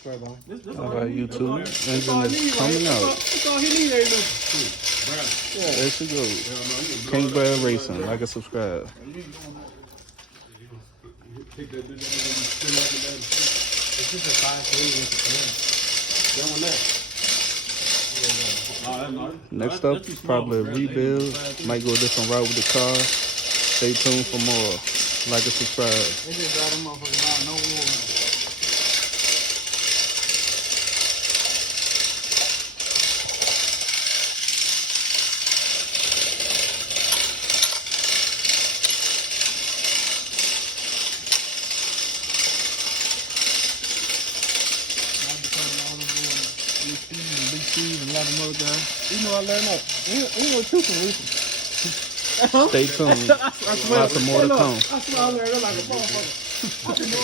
subscribe on. All right, YouTube. Engine is coming out. That's all he need, ain't nothing. There she goes. King Bear Racing. Like and subscribe. Take that bitch out and spin up and down. It's just a 5 Next up, probably a rebuild. Might go a different route with the car. Stay tuned for more. Like and subscribe. They just got them motherfuckers out, no war. Big Steve and a lot of other guys. You know, I learned that. We know two from recent. Stay tuned. Lots of more to come. I swear I learned that like a motherfucker. I can know